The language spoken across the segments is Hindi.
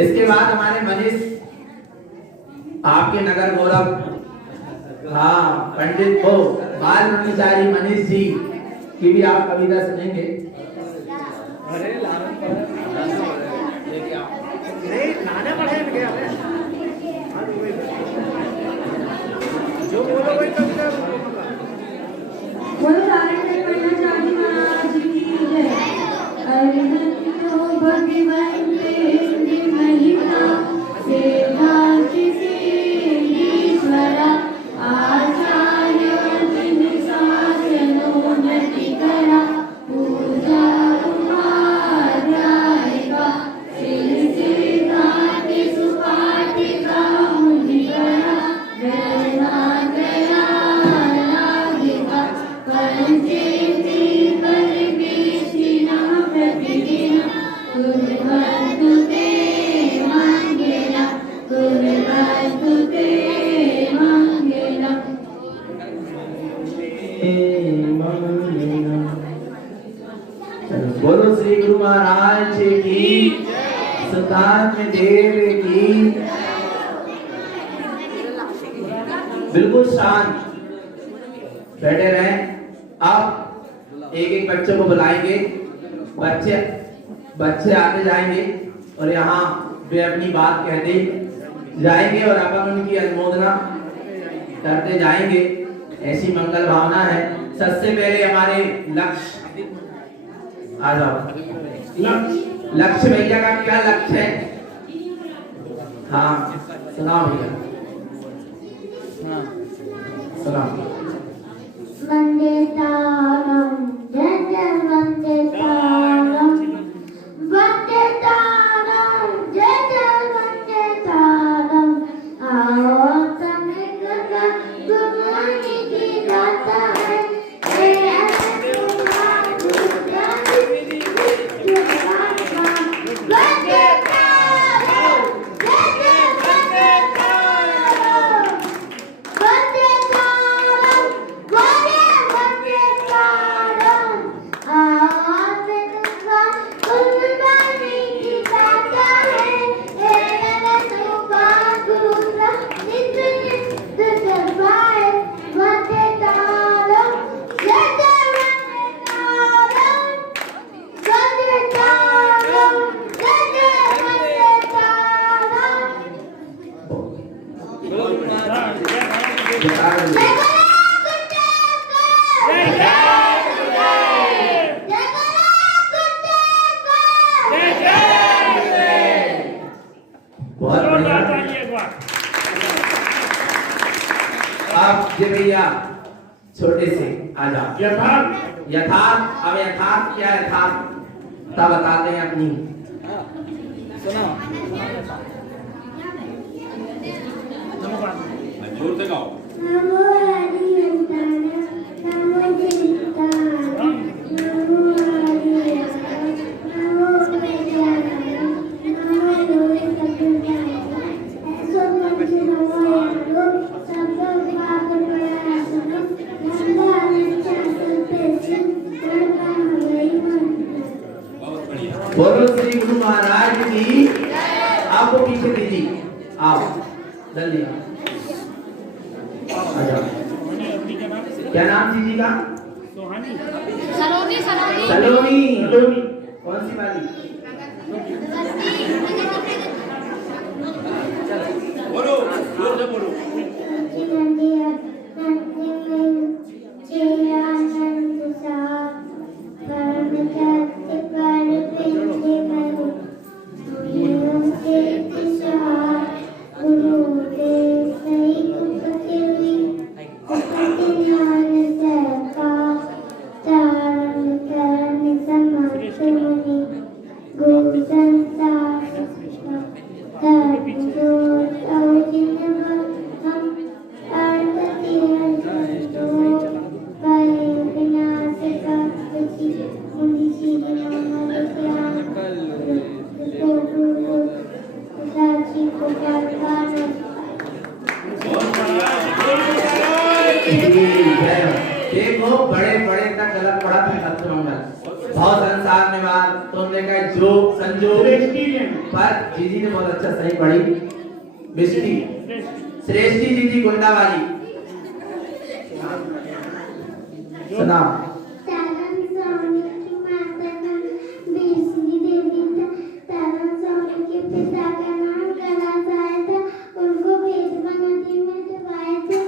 इसके बाद हमारे मनीष आपके नगर गौरव, हाँ पंडित को बाल ब्रह्मचारी मनीष जी की भी आप कविता सुनेंगे। लाने पड़ेगा जो बोलो वही कविता बोलो राधे पढ़ना चाहती महाराज की जय। अर्जुन को भगवान तेरी महिमा सेवा किसी ईश्वरा आचार्य जिन शासनोन्नति करा पूजा उपाध्यायिका श्री सिद्धांति सुपाठिका मुनि करा वेदांतया नादिका पंचेति परिवेशिनः प्रतिदिनं कुर्वन्तु ते मङ्गलं कुर्वन्तु ते मङ्गलं। बोलो श्री गुरु महाराज की, सुल्तान में देव की। बिल्कुल शांत बैठे रहें। आप एक एक बच्चों को बुलाएंगे, बच्चे आते जाएंगे और यहाँ वे अपनी बात कहते जाएंगे और अपन उनकी अनुमोदना करते जाएंगे। ऐसी मंगल भावना है। सबसे पहले हमारे लक्ष्य, आ जाओ। लक्ष्य भैया का क्या लक्ष्य है? हाँ सुनाओ भैया, सुनाओ। वंदे तारम जय जय वंदे तारम, वंदे तारम जय जय वंदे तारम। आओ तनिक का गुरुनी की गाता है ये अनुमान गुरुनी की गाता। वंदे तारम जय जय वंदे तारम, वंदे तारम वंदे वंदे तारम। आओ तनिक का गुरुनी की गाता है ये अनुमान गुरुनी की गाता है। वंदे तारम जय जय वंदे तारम, वंदे तारम जय जय वंदे तारम। जय बहुत बढ़िया। आप जी भैया छोटे से आ जाओ। यथार्थ, अब यथार्थ क्या है? यथार्थ तब बताते हैं अपनी। जोर से गाओ। नमो हरिहंताय नमो देवताय नमो हरिहंताय नमो प्रजाय नमो लोके सत्याय ऐसो पंच नमो यारो सब पाप प्रयासनो नंदा अनंत पेशन करता हमारी मन। बहुत बढ़िया। बोलो श्री गुरु महाराज की। आपको पीछे दीजिए, आओ जल्दी आओ। आ जाओ। क्या नाम जीजी का? सलोनी सलोनी सलोनी। कौन सी वाली? बोलो, जोर से बोलो। देखो बड़े बड़े तक गलत पड़ा था सत्संग में। बहुत संसार में बात तुमने कहा जो संजोग पर जीजी ने बहुत अच्छा सही पढ़ी। बिस्टी श्रेष्ठी दीदी गुंडा वाली सुना। तारण स्वामी की माता का बिस्टी देवी था। तारण स्वामी के पिता का नाम कलासाय था। उनको बेतवा नदी में डुबाए थे।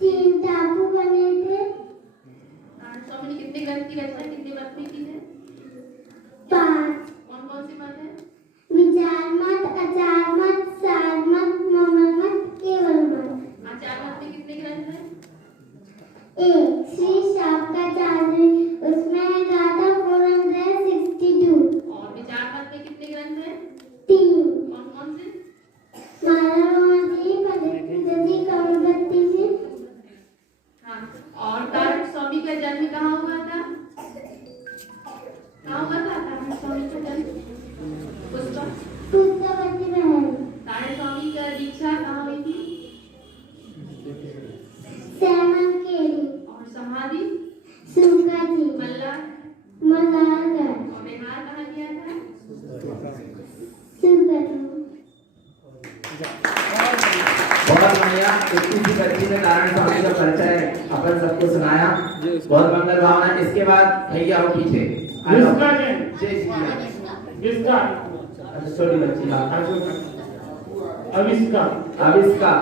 3 टापू बने थे। स्वामी ने कितने ग्रंथ की रचना कितने मत में की है? 5 कौन कौन से मत है? विचार मत, आचार मत, सार मत, ममल मत, केवल मत। आचार मत में कितने ग्रंथ हैं? 1 श्री शाक्ताचार्य, उसमें है गाथा 462। और विचार मत में कितने ग्रंथ हैं? 3 कौन कौन से? मानववादी, पद्धति, कविगति से। हाँ। और तारण स्वामी का जन्म कहाँ हुआ था? कहाँ हुआ था तारण स्वामी का जन्म? पुष्पवती महल। तारण स्वामी का दीक्षा कहाँ हुई थी? सेमनकेली, और समाधि? सुकाजी, मल्लार? मल्हारगढ़, और विहार कहाँ किया था? सुकती। बहुत बढ़िया। इतनी सी बच्ची ने नारायण स्वामी का परिचय अपन सबको सुनाया। बहुत मंगल भावना। इसके बाद भैया हो पीछे। किसका जन्म? जय श्री राम। किसका? छोटी बच्ची का अविष्का। आविष्का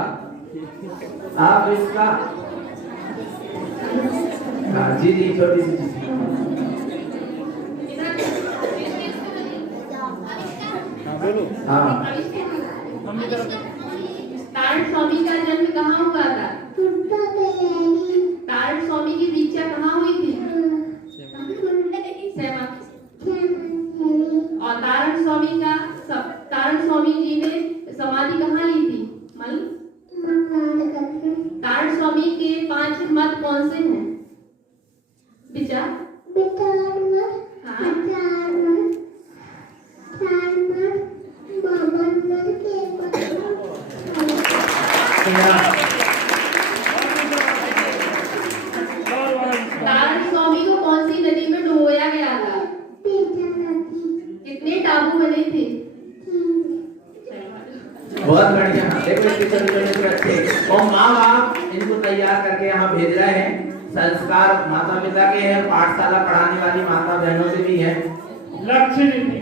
आविष्का। हाँ जी जी, छोटी सी चीज। बोलो। हाँ तारण स्वामी का जन्म कहाँ हुआ था? पुष्पवती। तारण स्वामी की दीक्षा कहाँ हुई थी? सेमक। और तारण स्वामी जी ने समाधि कहाँ ली थी? मल। तारण स्वामी के 5 मत कौन से हैं? विचार, विचार मत, हाँ। आचार मत, सार मत, ममल मत, केवल तारण स्वामी को कौन सी नदी में डुबोया गया था? कितने टापू बने थे? बहुत बढ़िया। देखो इसके छोटे अच्छे और माँ बाप इनको तैयार करके यहाँ भेज रहे हैं। संस्कार माता पिता के हैं, पाठशाला पढ़ाने वाली माता बहनों से भी है। लक्ष्य नहीं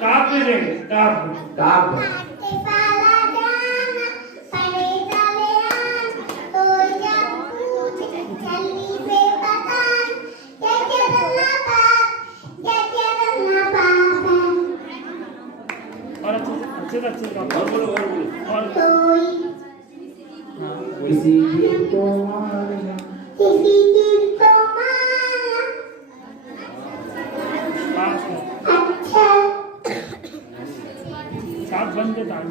काव्य देंगे। काव्य और अच्छे और बोलो और बोलो। और किसी दिल को मारना। साथ बन के डाल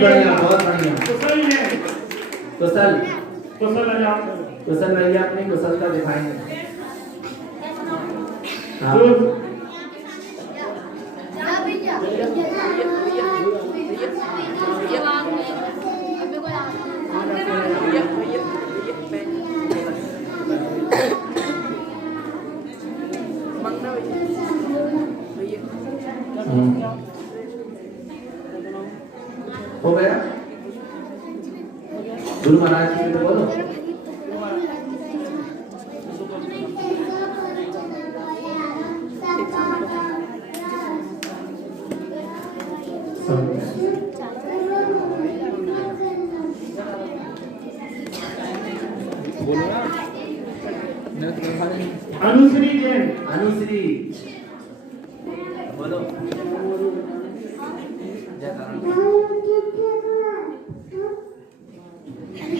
बढ़िया, बहुत बढ़िया। कुशल है। कुशल कुशल है आप। कुशल भैया अपनी कुशलता दिखाएंगे। हाँ। हो गया। गुरु महाराज जी को बोलो। अनुश्री जैन। अनुश्री बोलो।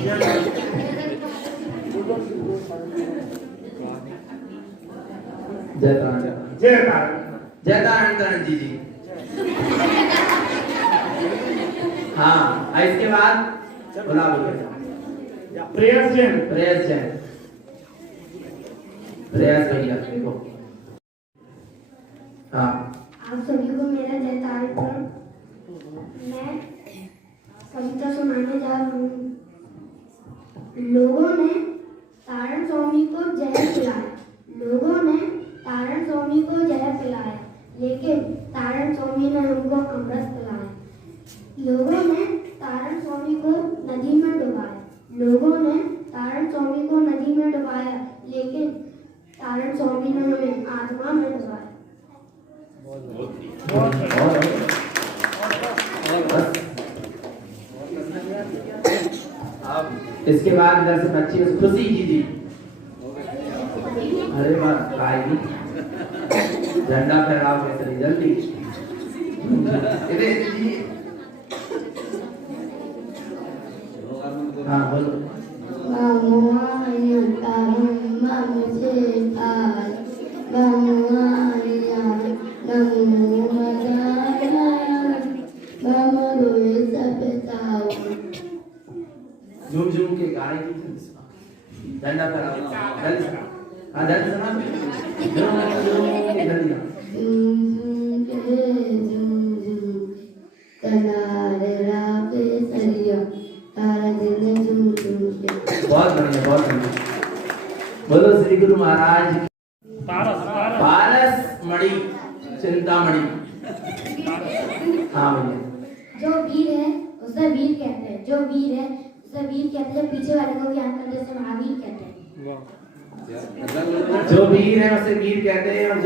Thank you. जय तारण जय तारण तारण जी जी। हाँ, और इसके बाद बोला भैया प्रेयस जैन प्रयास जैन, प्रयास भैया देखो। हाँ आप सभी को मेरा जय तारण। मैं कविता सुनाने जा रहा हूँ। लोगों ने तारण स्वामी को जहर पिलाया, लोगों ने तारण स्वामी को जहर पिलाया, लेकिन तारण स्वामी ने हमको अमृत पिलाया। लोगों ने तारण स्वामी को नदी में डुबाया, लोगों ने तारण स्वामी को नदी में डुबाया, लेकिन तारण स्वामी ने हमें आत्मा में डुबाया। इसके बाद इधर से बच्ची खुशी जी जी। अरे वाह आएगी, झंडा फहराओ कैसे जल्दी। इधर जी हाँ बोलो। झूम झूम के गाने की झंडा फहराओ जल्दी से। हाँ जल्दी सुना झूम के जल्दी बहुत बढ़िया बहुत बढ़िया। बोलो श्री गुरु महाराज की। पारस पारस पारस मणि चिंतामणि। हाँ भैया। जो वीर है उसे वीर कहते हैं, जो वीर है उसे वीर कहते हैं, पीछे वाले को भी आकर जैसे महावीर कहते हैं। जो वीर है उसे वीर कहते हैं, और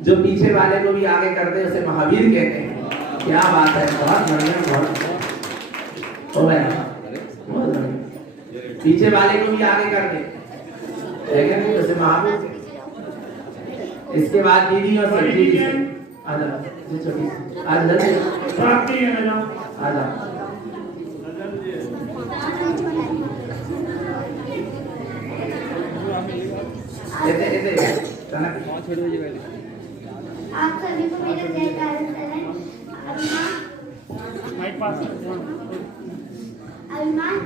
जो पीछे वाले को भी आगे करते हैं उसे महावीर कहते हैं। क्या बात है, बहुत बढ़िया बहुत हो गया बहुत बढ़िया। पीछे वाले को भी आगे करते हैं उसे महावीर। इसके बाद दीदी और सर दीदी से आजा जी छोटी आज जल्दी प्राप्ति है ना आजा। आप सभी को मेरा जय तारण है। माइक पास अभिमान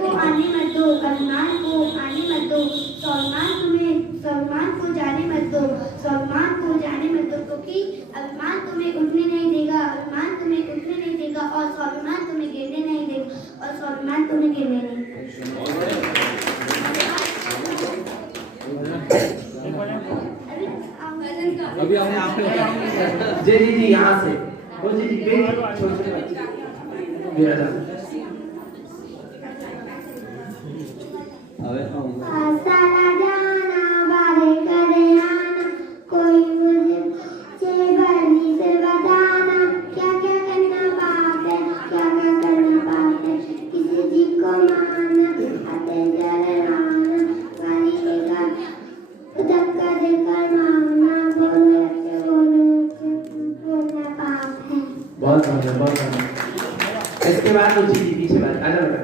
को आने मत दो, अभिमान को आने मत दो, स्वाभिमान को जाने मत दो, स्वाभिमान को जाने मत दो, क्योंकि अभिमान तुम्हें उठने नहीं देगा, अभिमान तुम्हें उठने नहीं देगा, और स्वाभिमान तुम्हें गिरने नहीं देगा, और स्वाभिमान तुम्हें गिरने नहीं देगा। जी जी जी यहाँ से वो जी जी पे छोटे बच्चे साला जाना बारे करे आना, कोई मुझे बड़ी से बताना, क्या क्या करना पाप है, क्या क्या करना पाप है, किसी जी को मारना, आते जले राना, वाली लेकर धक्का देकर मारना, बोलो ऐसे बोलना पाप है। बहुत बढ़िया बहुत बढ़िया। इसके बाद वो जी जी पीछे वाले आजा बेटा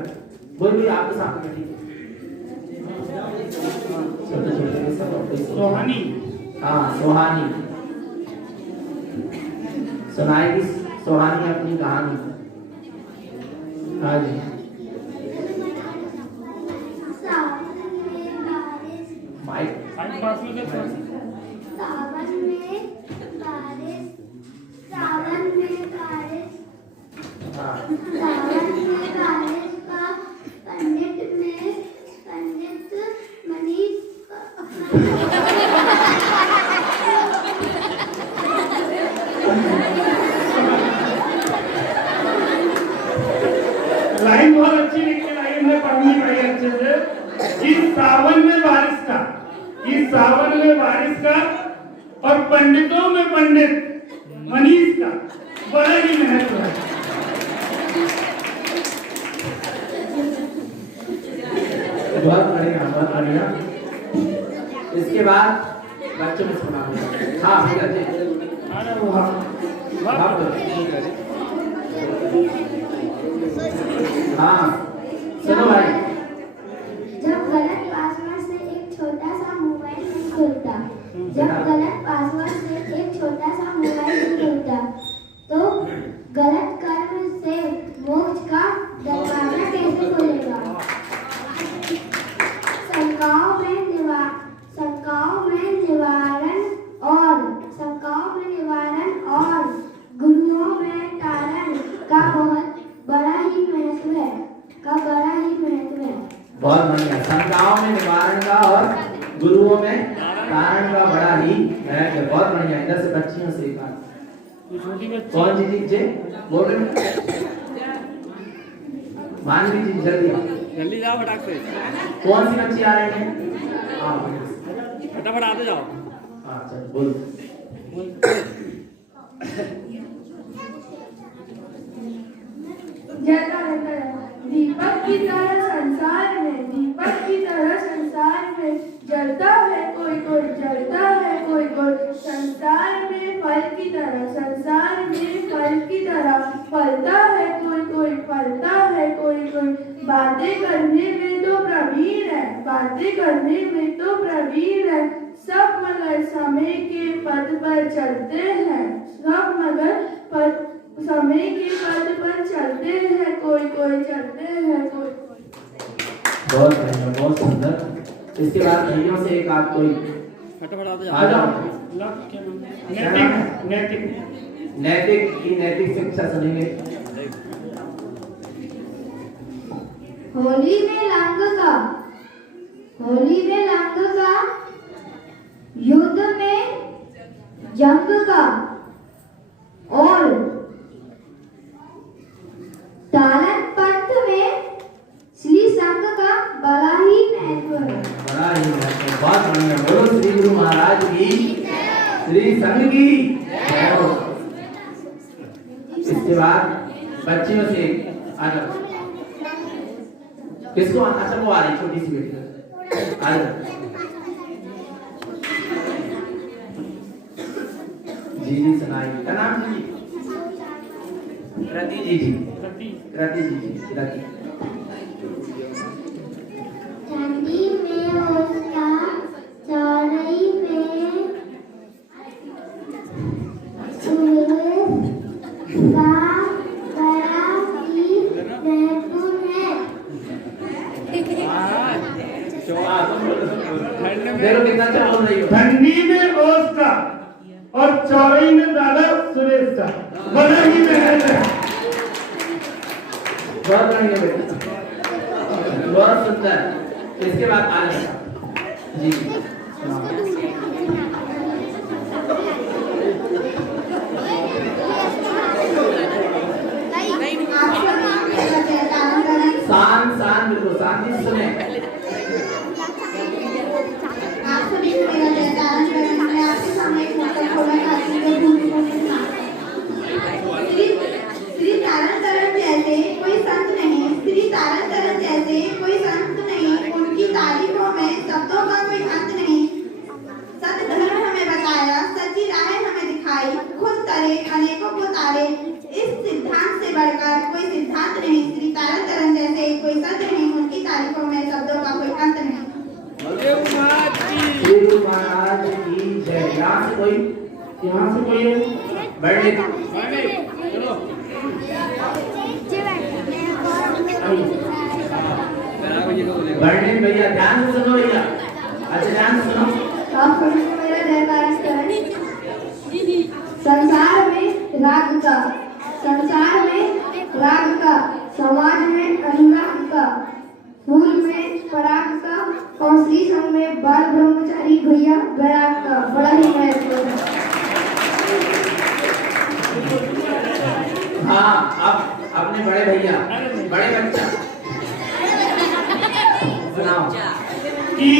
बोल भी आपके सामने बैठी छोटे छोटे सब सोहानी। हाँ सोहानी सुनाएगी सोहानी अपनी कहानी। हाँ जी माइक माइक पास में कैसे सावन में बारिश, सावन में बारिश, हाँ सावन में बारिश का पंडित मनीष लाइन बहुत अच्छी लिखी, लाइन में पढ़नी चाहिए अच्छे से। इस सावन में बारिश का, इस सावन में बारिश का, और पंडितों में पंडित मनीष का बड़ा ही महत्व है। बहुत बढ़िया बहुत बढ़िया। इसके बाद बच्चों में सुना हाँ भैया जी अरे वाह आप हाँ सुनो भाई बहुत बढ़िया। शंकाओं में निवारण का और गुरुओं में कारण का बड़ा ही महत्व है। बहुत बढ़िया। इधर से बच्चियों से एक बात, कौन जी जी बोल रहे हैं? मानवी जी जल्दी आओ, जल्दी जाओ फटाक से, कौन सी बच्ची आ रही है? हाँ फटाफट आते जाओ। हाँ चल बोल। जलता रहता है दीपक की तरह संसार में, दीपक की तरह संसार में जलता है कोई कोई, जलता है कोई कोई संसार में फल की तरह, संसार में फल की तरह फलता है कोई कोई, फलता है कोई कोई। बातें करने में तो प्रवीण है, बातें करने में तो प्रवीण है, सब मगर समय के पद पर चलते हैं, सब मगर समय के पद पर चलते हैं कोई कोई, चलते हैं कोई। बहुत बढ़िया, बहुत सुंदर। इसके बाद भाइयों से एक आध कोई फटाफट आते आ जाओ। नैतिक नैतिक नैतिक की नैतिक शिक्षा सुनेंगे। होली में रंग का, होली में रंग का, युद्ध में जंग का, और तालन पंथ में श्री संघ का बड़ा ही महत्व है। बड़ा ही महत्व। बहुत बढ़िया। बोलो श्री गुरु महाराज की, श्री संघ की जय हो। इसके बाद बच्चियों से आ जाओ। किसको? अच्छा वो आ रही छोटी सी बेटी, आ जाओ। जी जी सुनाई। क्या नाम जी? रति जी जी, रति जी जी, रति। ठंडी में उसका चौराई में सूरज का बड़ा ही महत्व है। देखो कितना अच्छा बोल रही हो। ठंडी में ओस का और चौराई में दादा सुरेश का बड़ा ही महल है। बहुत बढ़िया बेटा, बहुत सुंदर। इसके बाद आ जाएगा जी। शांत शांत बिल्कुल शांति से सुने। आप सभी को मेरा जयकारण करें। मैं आपके सामने एक नाटक खोलना चाहती हूँ। श्री तारण तरन जैसे कोई संत नहीं, श्री तारण तरन जैसे कोई संत नहीं, उनकी तारीफों में शब्दों का कोई अंत नहीं। सत्य धर्म हमें बताया, सच्ची राहें हमें दिखाई, खुद तरे अनेकों को तारे, इस सिद्धांत से बढ़कर कोई सिद्धांत नहीं। श्री तारण तरन जैसे कोई संत नहीं, उनकी तारीफों में शब्दों का कोई अंत नहीं। श्री गुरु महाराज की जय। यहाँ से कोई, यहाँ से कोई है? बैठे। चलो बैठे भैया, ध्यान से सुनो भैया। अच्छा ध्यान से सुनो। आप सभी को मेरा जयकारण करें। संसार में राग का, संसार में राग का, समाज में अनुराग का, फूल में पराग का, और श्री संघ में बाल ब्रह्मचारी भैया बैराग का बड़ा ही महत्व है। हाँ अब अपने बड़े भैया, बड़े बच्चा सुनाओ। कि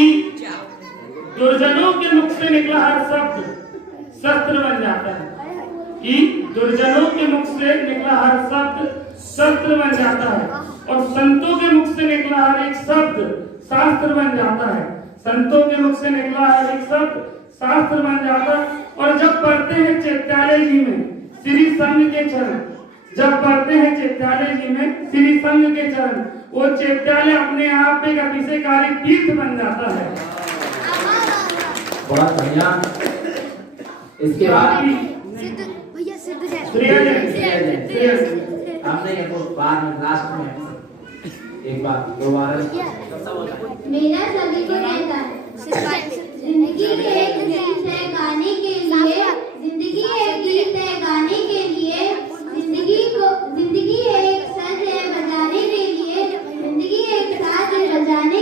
दुर्जनों के मुख से निकला हर शब्द शस्त्र बन जाता है, कि दुर्जनों के मुख से निकला हर शब्द शस्त्र बन जाता है, और संतों के मुख से निकला हर एक शब्द शास्त्र बन जाता है। संतों के मुख से निकला हर एक शब्द शास्त्र बन जाता है। और जब पढ़ते हैं चैत्यालय जी में श्री संघ के चरण, जब पढ़ते हैं चैत्यालय जी में श्री संघ के चरण, वो चैत्यालय अपने आप में एक अतिशयकारी तीर्थ बन जाता है। बहुत बढ़िया। इसके बाद हमने ये बाद में लास्ट में एक बार दोबारा मेरा सभी को कहता है, जिंदगी एक गीत है गाने के लिए, जिंदगी एक गीत है गाने के लिए, जिंदगी एक साज है बजाने के लिए, जिंदगी एक साज है बजाने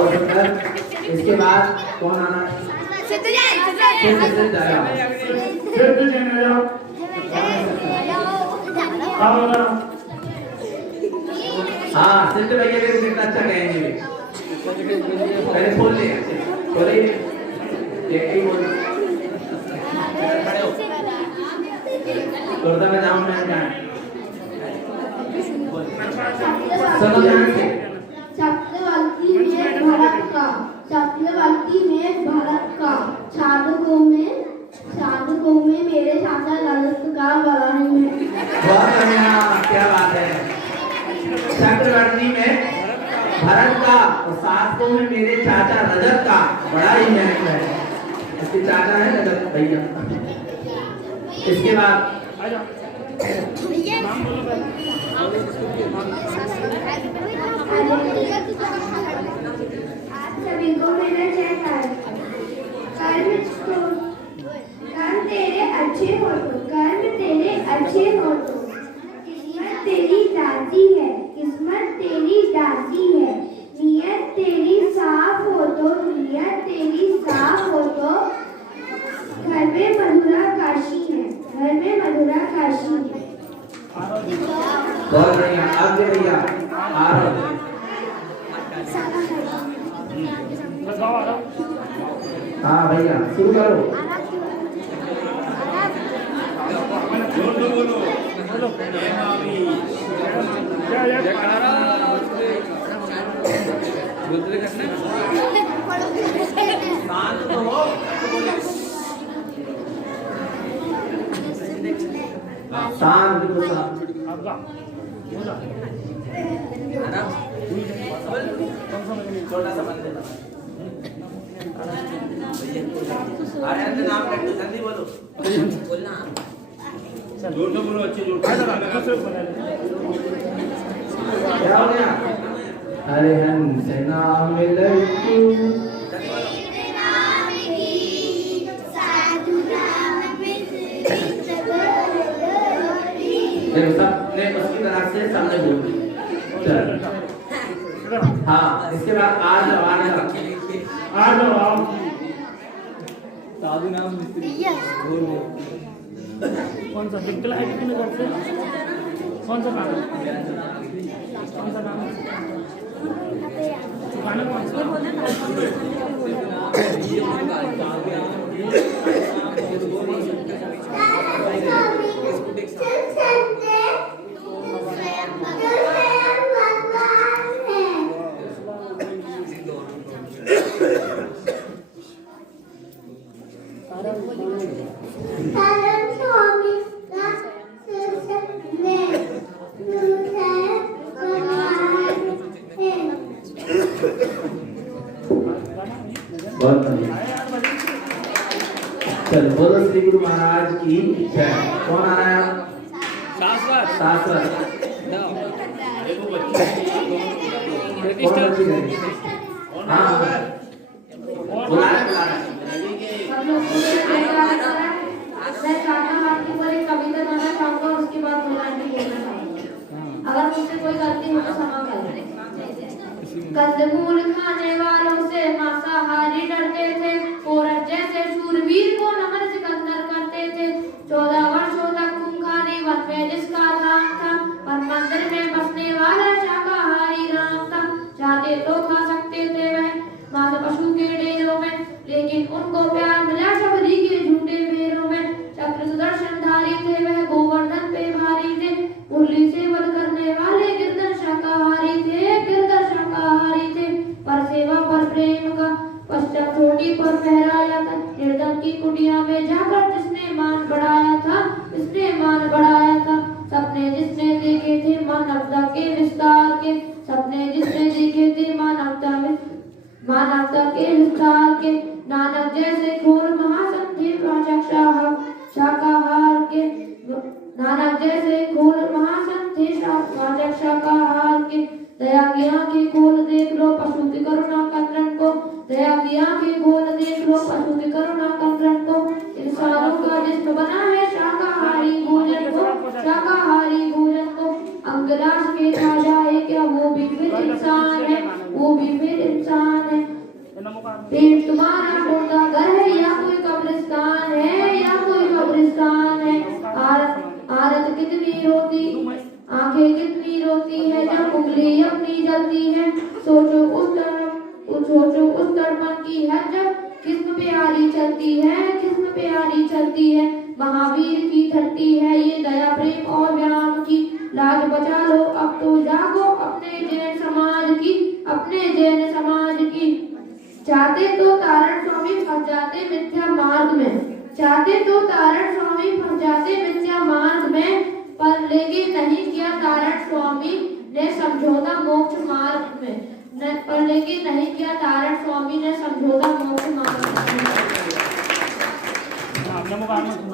बहुत सुंदर। इसके बाद कौन आना है? सिद्ध जाएगा। सिद्ध जैन आ जाओ। आओ आओ। हाँ सिद्ध भैया भी कितना अच्छा कहेंगे वे। पहले खोल ले, खोलिए एक ही बोल खड़े हो। कुर्ता में जाऊं मैं जाए सुनो ध्यान से। चक्रवर्ती में भारत का छात्रकों में मेरे चाचा ललित का बड़ा ही है। बहुत बढ़िया, क्या बात है। चक्रवर्ती में भरत का और सातकों में मेरे चाचा रजत का बड़ा ही महत्व है। इसके चाचा है रजत भैया। इसके बाद आप सभी को मेरा जयकार। कर्म तेरे अच्छे हो तो किस्मत तेरी दासी है नियत तेरी साफ हो तो घर में मधुरा काशी है बहुत बढ़िया। आगे भैया आरो। हाँ भैया शुरू करो। शांत बिल्कुल शांत। छोटा सा बंदे अरे नाम लड्डू जल्दी बोलो। बोलना जोर से बोलो, अच्छे जोर क्या हो गया? अरे हंस नाम लड्डू सबने उसकी तरफ से सामने बोल दी। हाँ इसके बाद आ जाओ साधु नाम मिस्त्री कौन सा बिल्कुल है कितने घर से कौन सा गाना गाना कौन सा बहुत बढ़िया। चलो बोलो श्री गुरु महाराज की जय। कौन आ रहा है? शाश्वत। हाँ बुला रहे एक कविता गाना चाहूंगा, उसके बाद बोलना चाहूंगा। अगर मुझसे कोई गलती हो तो क्षमा करें। कंदमूल खाने वालों से मांसाहारी डरते थे, औरत जैसे शूरवीर को नमन सिकंदर करते थे। 14 वर्षों तक खूंखानी वन में जिसका नाम था, वन मंदिर में बसने वाला शाकाहारी राम था। चाहते तो खा सकते थे वह मांस पशु के डेरों में, लेकिन उनको प्यार मिला शबरी के झूठे भेरों में। चक्र सुदर्शनधारी थे वह, गोवर्धन पे भारी थे, मुरली से वध करने वाले गिरधर शाकाहारी थे, पर सेवा पर प्रेम का पश्चात छोटी पर फहराया था। निर्धन की कुटिया में जाकर जिसने मान बढ़ाया था, सपने जिसने देखे थे मानवता के विस्तार के, मानवता के विस्तार के। नानक जैसे घोर महासंत थे शाकाहार के, नानक जैसे घोर महासंत थे शाकाहार के। दया की आंखें खोल देख लो पशु की करुणा कंद्रन को, दया की आंखें खोल देख लो पशु की करुणा कंद्रन को। इंसानों का जिस्म बना है शाकाहारी भोजन को, अंगलाश के खा जाए क्या वो भी फिर इंसान है, पेट तुम्हारा मुर्दा घर है या कोई कब्रिस्तान है, या कोई कब्रिस्तान है। आरत कितनी रोती, आंखें कितनी रोती है जब उंगली अपनी जलती है। सोचो उस तड़पन की है जब किस्म प्यारी चलती है, किस्म प्यारी चलती है। महावीर की धरती है ये दया प्रेम और व्यायाम की। लाज बचा लो अब तो जागो अपने जैन समाज की, अपने जैन समाज की। चाहते तो तारण स्वामी फंस जाते मिथ्या मार्ग में, चाहते तो तारण स्वामी फंस जाते मिथ्या मार्ग में, पर लेकिन नहीं किया तारण स्वामी ने समझौता मोक्ष मार्ग में, पर लेकिन नहीं किया तारण स्वामी ने समझौता मोक्ष मार्ग में।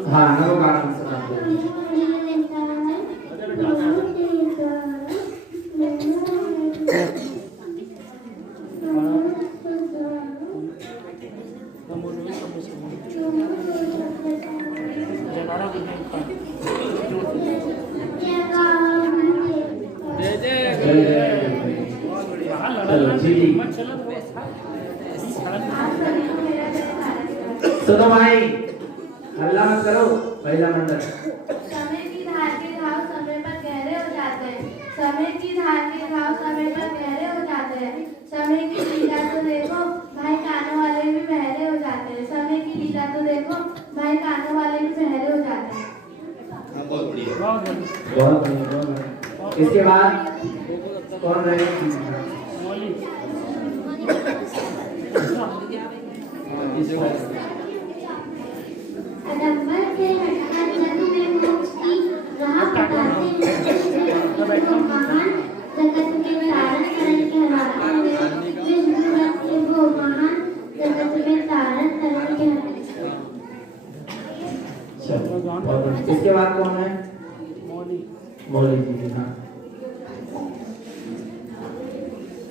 हाँ नमोगानम सुनाते हैं। चलो जी जी सुनो भाई, हल्ला मत करो। पहला मंडल। समय की धार के घाव समय पर गहरे हो जाते हैं, समय की धार के घाव समय पर गहरे हो जाते हैं। समय की लीला तो देखो भाई कानों वाले भी बहरे हो जाते हैं, समय की लीला तो देखो भाई कानों वाले भी बहरे हो जाते हैं। बहुत बढ़िया, बहुत बढ़िया। इसके बाद कौन रहेगा? अदम्बर से हटकर जग में मोक्ष की राह बताते हैं वो महान जगत में तारण तरण कहलाते हैं। विष्णु भक्त वो महान जगत में तारण तरण कहलाते हैं। इसके बाद कौन है? मौली जी। हाँ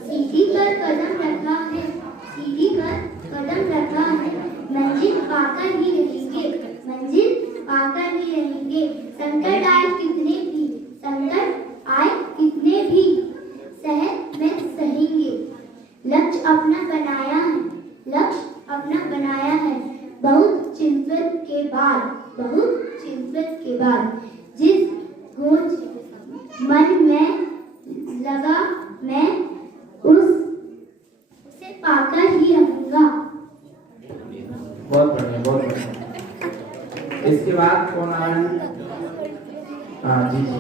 सीढ़ी पर कदम रखा है, सीढ़ी पर कदम रखा है, मंजिल पाकर ही रहेंगे, मंजिल पाकर ही रहेंगे। संकट आए कितने भी, संकट आए कितने भी, सह में सहेंगे। लक्ष्य अपना बनाया है, लक्ष्य अपना बनाया है। बहुत चिंतन के बाद, बहुत चिंतन के बाद जिस खोज मन में लगा मैं उसे पाकर ही रहूंगा। बहुत बढ़िया, बहुत बढ़िया। इसके बाद कौन आ रहा है? हाँ जी जी।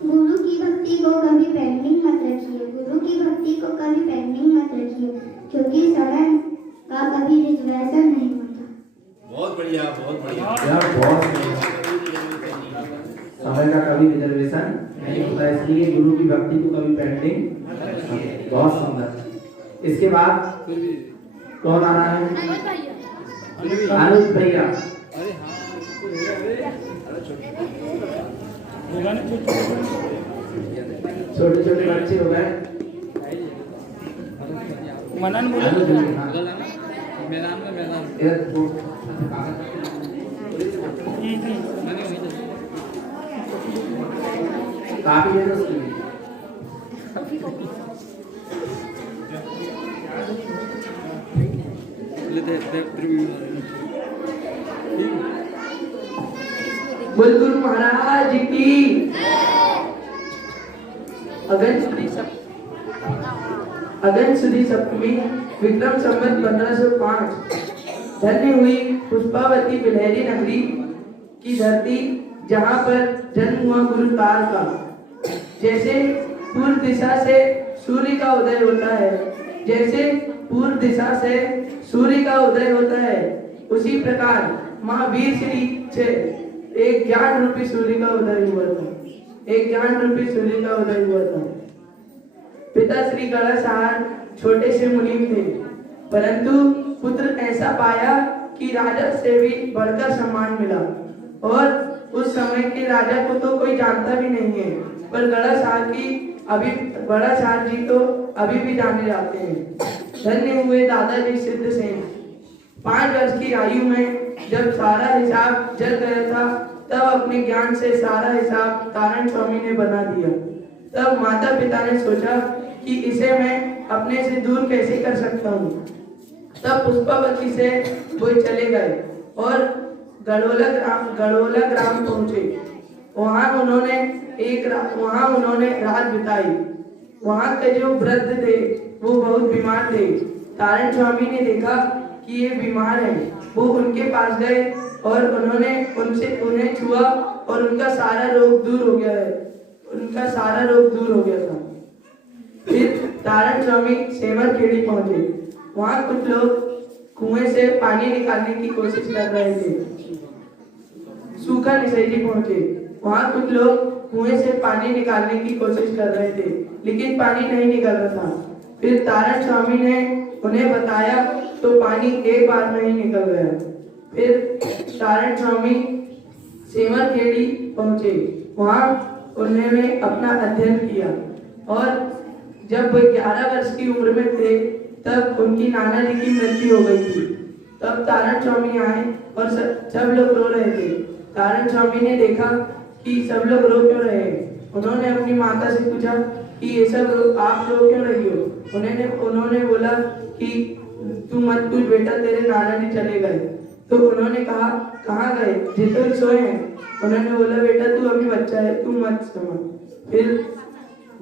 गुरु की भक्ति को कभी पेंडिंग मत रखिए, गुरु की भक्ति को कभी पेंडिंग मत रखिए, क्योंकि समय का कभी रिजर्वेशन नहीं होता। बहुत बढ़िया, बहुत बढ़िया। यार बहुत बढ़िया। समय का कभी रिजर्वेशन नहीं होता, इसलिए गुरु की भक्ति को कभी पेंडिंग। बहुत सुंदर। इसके बाद कौन आ रहा है? अनुज भैया। छोटे छोटे बच्चे हो गए। मनन अनुज भैया, हाँ। मैदान में मैदान काफी है उसकी। बोल गुरु महाराज की। अगन सुदी सप्तमी विक्रम संवत 1505 धन्य हुई पुष्पावती बिलहरी नगरी की धरती, जहाँ पर जन्म हुआ गुरु तार का। जैसे पूर्व दिशा से सूर्य का उदय होता है, जैसे पूर्व दिशा से सूर्य का उदय होता है, उसी प्रकार महावीर श्री से एक ज्ञान रूपी सूर्य का उदय हुआ था, एक ज्ञान रूपी सूर्य का उदय हुआ था। पिता श्री गणेशहार छोटे से मुनीम थे, परंतु पुत्र ऐसा पाया कि राजा से भी बढ़कर सम्मान मिला। और उस समय के राजा को तो कोई जानता भी नहीं है, पर गणेशहार जी तो अभी भी जाने जाते हैं। धन्य हुए दादाजी सिद्धसेन। 5 वर्ष की आयु में जब सारा हिसाब जल गया था, तब अपने ज्ञान से सारा हिसाब तारण स्वामी ने बना दिया। तब माता पिता ने सोचा कि इसे मैं अपने से दूर कैसे कर सकता हूँ। तब पुष्पावती से वो चले गए और गड़ोला ग्राम पहुंचे। वहाँ उन्होंने रात बिताई। वहाँ के जो वृद्ध थे वो बहुत बीमार थे। तारण स्वामी ने देखा कि ये बीमार है। वो उनके पास गए और उन्हें छुआ और उनका सारा रोग दूर हो गया था। फिर तारण स्वामी सेमर खेड़ी पहुंचे। वहाँ कुछ लोग कुएं से पानी निकालने की कोशिश कर रहे थे। सूखा निसैजी पहुंचे। वहाँ कुछ लोग कुएं से पानी निकालने की कोशिश कर रहे थे, लेकिन पानी नहीं निकल रहा था। फिर तारण स्वामी ने उन्हें बताया तो पानी एक बार में ही निकल गया। फिर तारण स्वामी सेमर खेड़ी पहुंचे। वहाँ उन्होंने अपना अध्ययन किया और जब वो 11 वर्ष की उम्र में थे तब उनकी नाना जी की मृत्यु हो गई थी। तब तारण स्वामी आए और सब लोग रो रहे थे। तारण स्वामी ने देखा कि सब लोग रो क्यों रहे हैं। उन्होंने अपनी माता से पूछा कि ये सब आप रो क्यों रही हो। उन्होंने बोला कि तू मत पूछ बेटा, तेरे नाना जी चले गए। तो उन्होंने कहा कहाँ गए, जितने सोए हैं। उन्होंने बोला बेटा तू अभी बच्चा है, तू मत समझ। फिर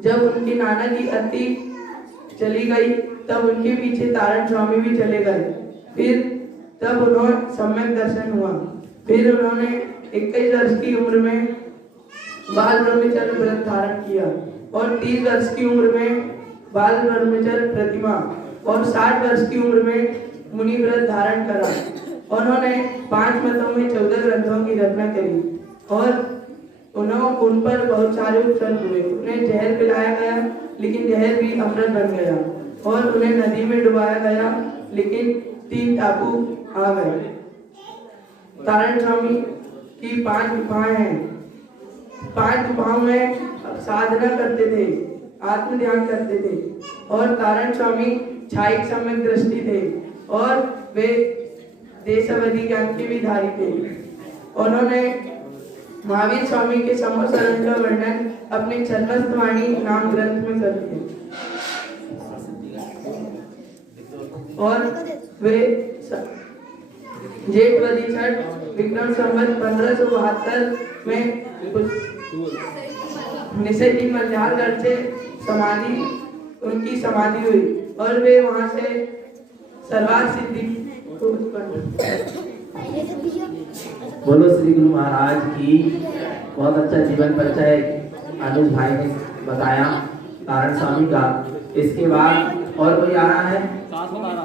जब उनकी नाना जी अति चली गई तब उनके पीछे तारण स्वामी भी चले गए। फिर तब उन्हें सम्यक दर्शन हुआ। फिर उन्होंने 21 वर्ष की उम्र में बाल ब्रह्मचर्य व्रत धारण किया और 30 वर्ष की उम्र में बाल ब्रह्मचर्य प्रतिमा और 60 वर्ष की उम्र में मुनि व्रत धारण करा। उन्होंने 5 मतों में 14 ग्रंथों की रचना करी और उन पर बहुत सारे उपसर्ग हुए। उन्हें जहर पिलाया गया लेकिन जहर भी अमृत बन गया और उन्हें नदी में डुबाया गया लेकिन 3 टापू आ गए। तारण स्वामी की 5 गुफाएं हैं। 5 गुफाओं में साधना करते थे, आत्म ध्यान करते थे और तारण स्वामी छायिक सम्यक दृष्टि थे और वे देशावधि ज्ञान के भी धारी थे। उन्होंने महावीर स्वामी के समोसरण का वर्णन अपने छद्मस्तवाणी नाम ग्रंथ में करते हैं और वे जेठवदी छठ विक्रम संवत 1572 में निषेधी मल्हारगढ़ से उनकी समाधि हुई और वे वहां से सर्वार्थ सिद्धि को उत्पन्न। बोलो श्री गुरु महाराज की। बहुत अच्छा जीवन परिचय अनुज भाई ने बताया तारण स्वामी का। इसके बाद और कोई आ रहा है?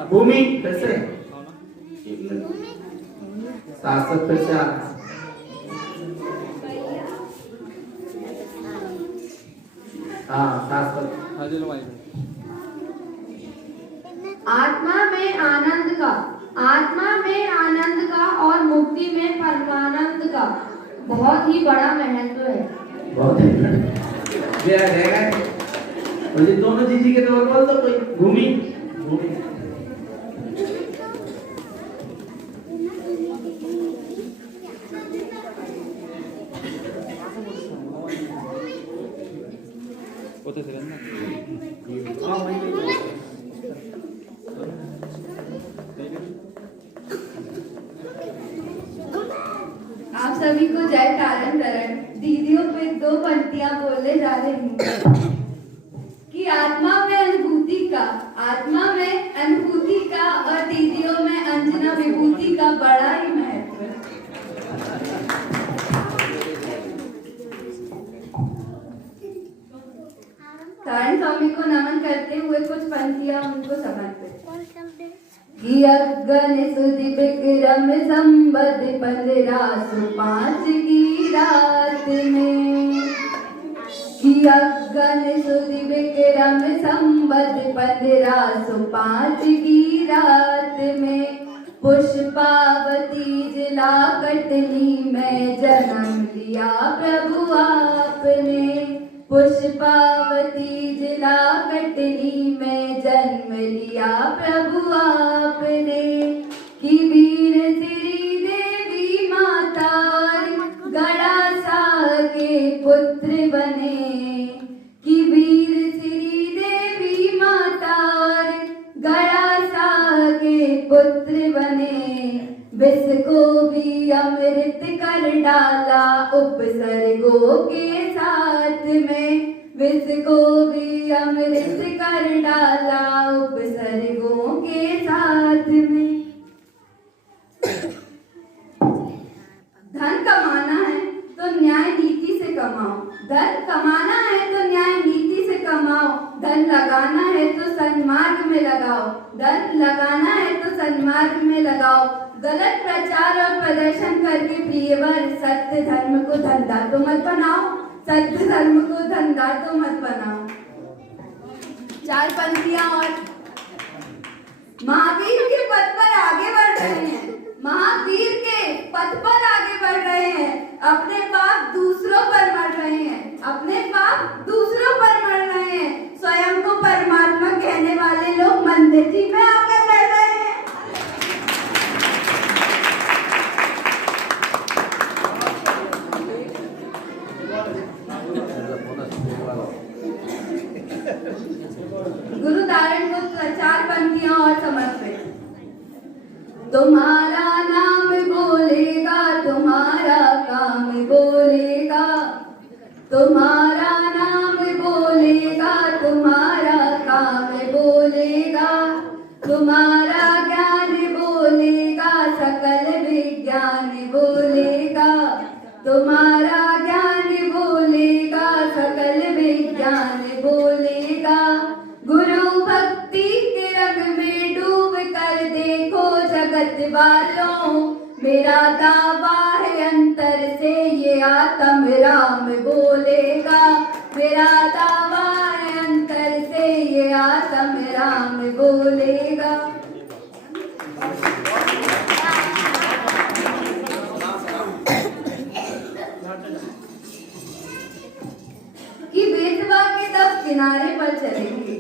भूमि फिर से शासक फिर से शासक। आत्मा में आनंद का और मुक्ति में परमानंद का बहुत ही बड़ा महत्व है। बहुत दोनों चीज के तौर पर तो कोई भूमि आप सभी को जय तारण तरण। दीदियों पे 2 पंक्तियां बोलने जा रही हूँ कि आत्मा में अनुभूति का और दीदियों में अंजना विभूति का बड़ा ही महत्व है। तारण स्वामी को नमन करते हुए कुछ पंक्तियां उनको समर्पित। अगन सुधि विक्रम संबद 1505 की रात में। अगन सुधि विक्रम संबद 1505 की रात में पुष्पावती जिला कटनी में जन्म लिया प्रभु आपने। पुष्पावती जिला कटनी में जन्म लिया प्रभु आपने। कि वीर श्री देवी माता गड़ा सा के पुत्र बने। कि विष को भी अमृत कर डाला उपसर्गों के साथ में, विष को भी अमृत कर डाला उपसर्गों के साथ में। धन कमाना है तो न्याय नीति से कमाओ, धन कमाना है तो न्याय नीति से कमाओ, धन लगाना है तो सन्मार्ग में लगाओ, धन लगाना है तो सन्मार्ग में लगाओ। गलत प्रचार और प्रदर्शन करके प्रियवर सत्य धर्म को धंधा तो मत बनाओ, सत्य धर्म को धंधा तो मत बनाओ। 4 पंक्तियां और महावीर के पथ पर आगे बढ़ रहे हैं, महावीर के पथ पर आगे बढ़ रहे हैं, अपने पाप दूसरों पर मर रहे हैं, अपने पाप दूसरों पर मर रहे हैं। स्वयं को परमात्मा कहने वाले लोग मंदिर जी में आकर रह रहे हैं। गुरु धारण को 4 पंक्तियां और समर्पित। तुम्हारा नाम बोलेगा तुम्हारा काम बोलेगा, तुम्हारा नाम बोलेगा तुम्हारा काम बोलेगा, तुम्हारा ज्ञान बोलेगा सकल विज्ञान बोलेगा, तुम्हारा ज्ञान बोलेगा सकल विज्ञान बोलेगा। गुरु भक्ति के रंग में डूब कर देखो जगत वालों, मेरा दावा है अंतर से ये आत्म राम बोलेगा, मेरा दावा है अंतर से ये आत्म राम बोलेगा। कि बेतवा के तब किनारे पर चलेंगे,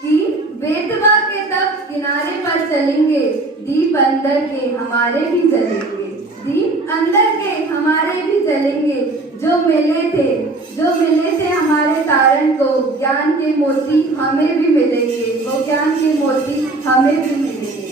कि बेतवा के तब किनारे पर चलेंगे, दीप अंदर के हमारे भी जलेंगे, दीप अंदर के हमारे भी जलेंगे। जो मिले थे हमारे तारण को, ज्ञान के मोती हमें भी मिलेंगे, वो ज्ञान के मोती हमें भी मिलेंगे।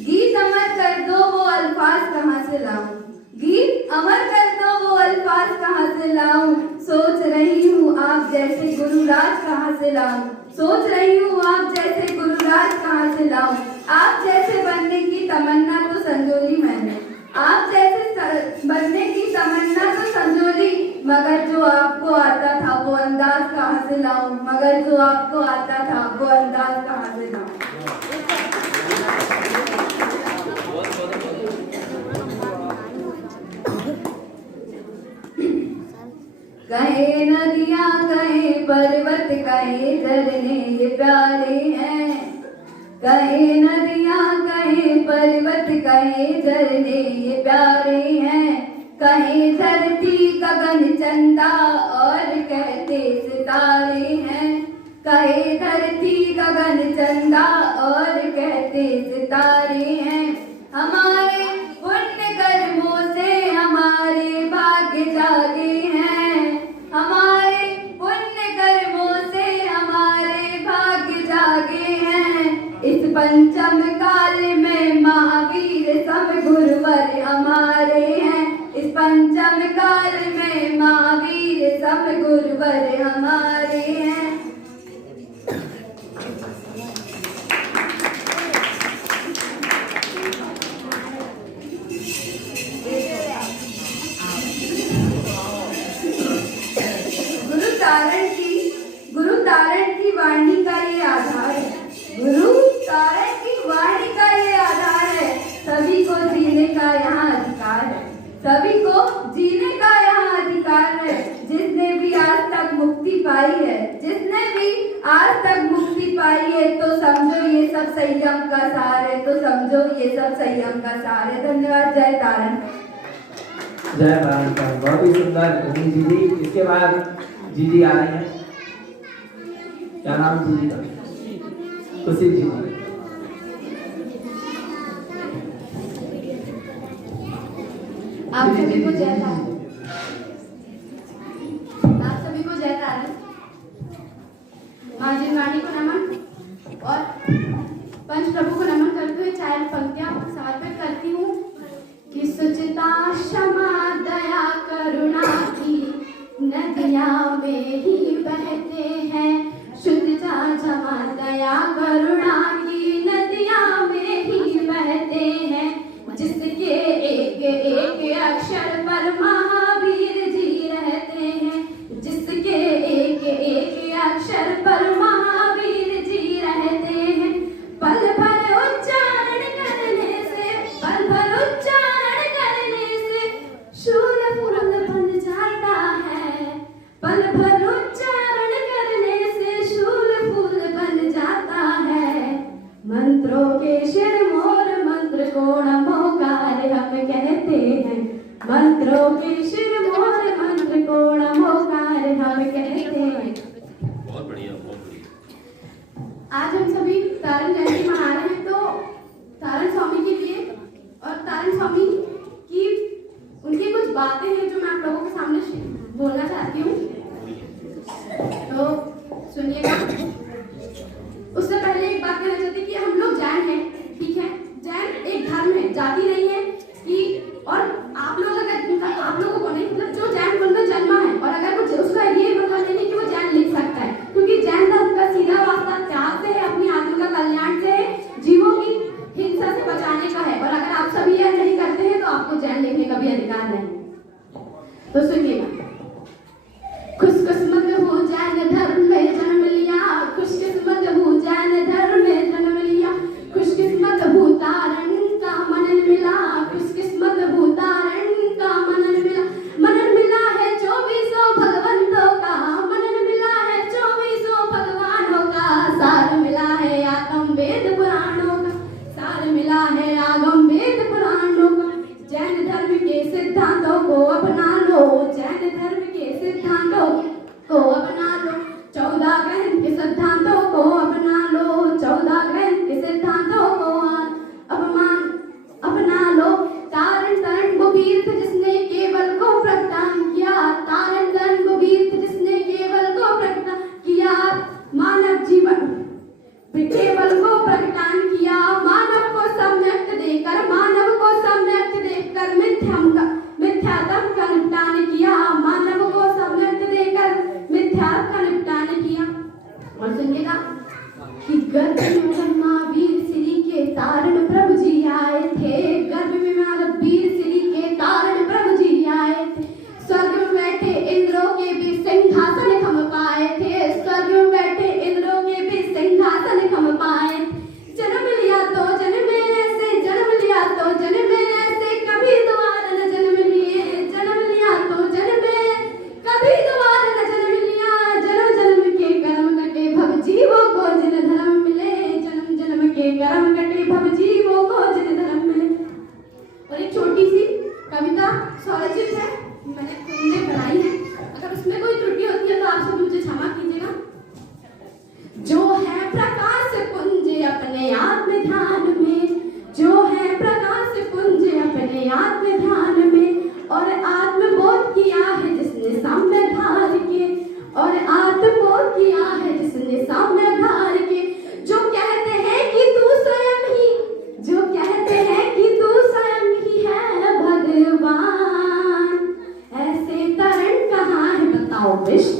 गीत अमर कर दो वो अल्फाज कहाँ से लाऊं, गीत अमर कर दो वो अल्फाज कहाँ से लाऊं, सोच रही हूँ आप जैसे गुरुराज कहाँ से लाऊं, सोच रही हूँ आप जैसे गुरुराज कहाँ से लाऊं। आप जैसे बनने की तमन्ना तो संजोली मैंने, आप जैसे बनने की तमन्ना तो संजोली, मगर जो आपको आता था वो अंदाज कहाँ से लाऊं, मगर जो आपको आता था वो अंदाज कहाँ से लाऊं। कहे नदियां कहे पर्वत कहे झरने ये प्यारे हैं, कहे नदियां कहे पर्वत कहे झरने ये प्यारे हैं, कहे धरती गगन चंदा और कहते सितारे हैं, कहे धरती गगन चंदा और कहते सितारे हैं। हमारे पुण्य कर्मों से हमारे भाग्य जागे हैं, हमारे पुण्य कर्मों से हमारे भाग्य जागे हैं। इस पंचम काल में महावीर सब गुरुवर हमारे हैं, इस पंचम काल में महावीर सब गुरुवर हमारे हैं। गुरु तारण की वाणी का ये आधार है, गुरु तारण की वाणी का ये आधार है। सभी को जीने का यहाँ अधिकार है, सभी को जीने का यहाँ अधिकार है। जिसने भी आज तक मुक्ति पाई है, जिसने भी आज तक मुक्ति पाई है, तो समझो ये सब संयम का सार है, तो समझो ये सब संयम का सार है। धन्यवाद। जय तारण। जय भारत। बहुत ही सुंदर जीजी। इसके बाद जीजी आ रही हैं, क्या नाम जीजी का? खुशी जीजी। आप सभी को जय तारण। आप सभी को जय तारण। शुचिता क्षमा दया करुणा की नदियाँ में ही बहते हैं। शुचिता क्षमा दया करुणा की नदियाँ में ही बहते हैं। जिसके एक एक अक्षर पर महावीर जी रहते हैं। जिसके एक एक अक्षर पर महावीर जी रहते हैं। पल भर उच्चारण करने से, पल भर उच्चारण करने से शूल फूल बन जाता है। पल भर उच्चारण करने से शूल फूल बन जाता है। मंत्रों के शिरमोर मंत्र को नमोकार हम कहते हैं। मंत्रों के शिरमोर मंत्र को नमोकार हम कहते हैं। बहुत बढ़िया, बहुत बढ़िया। आज हम सभी तारण जयंती मना रहे हैं, तो तारण स्वामी के लिए और तारण स्वामी की उनकी कुछ बातें हैं जो मैं आप लोगों के सामने बोलना चाहती हूँ, तो सुनिएगा। उससे पहले एक बात कहना चाहती कि हम लोग जैन हैं, ठीक है। जैन एक धर्म है, जाति नहीं है कि। और आप लोग अगर आप लोगों को नहीं, मतलब जो जैन कुल में जन्मा है और अगर कुछ उसका ये मतलब नहीं कि वो जैन लिख सकता है, क्योंकि जैन धर्म का सीधा वास्ता त्याग से है, अपनी आत्मा का कल्याण से है, जीवों की हिंसा से बचाने का है। और अगर आप सभी यह नहीं करते हैं तो आपको जैन लिखने का भी अधिकार नहीं। तो सुनिएगा। खुशकिस्मत हो जैन धर्म में जन्म लिया, खुशकिस्मत हो जैन धर्म में जन्म लिया। खुशकिस्मत भूतारण का मनन मिला, खुशकिस्मत भूतारण का मनन मिला। मनन मिला है 2400 भगवंतों का, मनन मिला है 2400 भगवानों का। सार मिला है आगम वेद पुराणों का, सार मिला है आगम वेद पुराणों का। जैन धर्म के सिद्धांतों को अपना लो, जैन धर्म के सिद्धांतों को अपना लो। 14 ग्रंथ के सिद्धांतों को अपना लो, 14 ग्रंथ के सिद्धांतों को अपना लो। तारण तरण वो वीर थे जिसने केवल को प्रगटान किया, तारण तरण वो वीर थे जिसने केवल को प्रगटान किया। मानव जीवन केवल को प्रगटान किया, मानव को सम्यक देकर, मानव को सम्यक देकर मिथ्यात्म का निपटान किया। मानव को सम्यक देकर मिथ्या का निपटान किया। और सुनिएगा कि गर्भ में महावीर श्री के तारण प्रभु जी आए थे। गर्भ में महावीर श्री के तारण प्रभु जी आए थे। स्वर्ग में बैठे इंद्रों के भी सिंहासन खम पाए थे। स्वर्ग में बैठे इंद्रों के भी सिंहासन खम पाए। जन्म लिया तो जन्म ऐसे, जन्म लिया तो जन्म ऐसे, कभी दोबारा न जन्म लिए। जन्म लिया तो जन्म कभी दोबारा न जन्म लिया। जन्म जन्म के कर्म कटे भव जीवों को जिन धर्म मिले। जन्म जन्म के कर्म कटे भव जीवों को जिन धर्म मिले। और एक छोटी सी कविता स्वरचित है, मैंने खुद ने बनाई है। अगर उसमें कोई त्रुटि होती है तो आप सब मुझे क्षमा कीजिएगा। जो है प्रकाश पुंज अपने आत्म ध्यान में, जो है प्रकाश पुंज अपने आत्म ध्यान में। और आत्मबोध किया है जिसने साम्य धार के, और आत्मबोध किया है जिसने साम्य धार के। जो कहते हैं कि तू स्वयं ही, जो कहते हैं कि तू स्वयं ही है भगवान, ऐसे तरण कहाँ है बताओ विश्व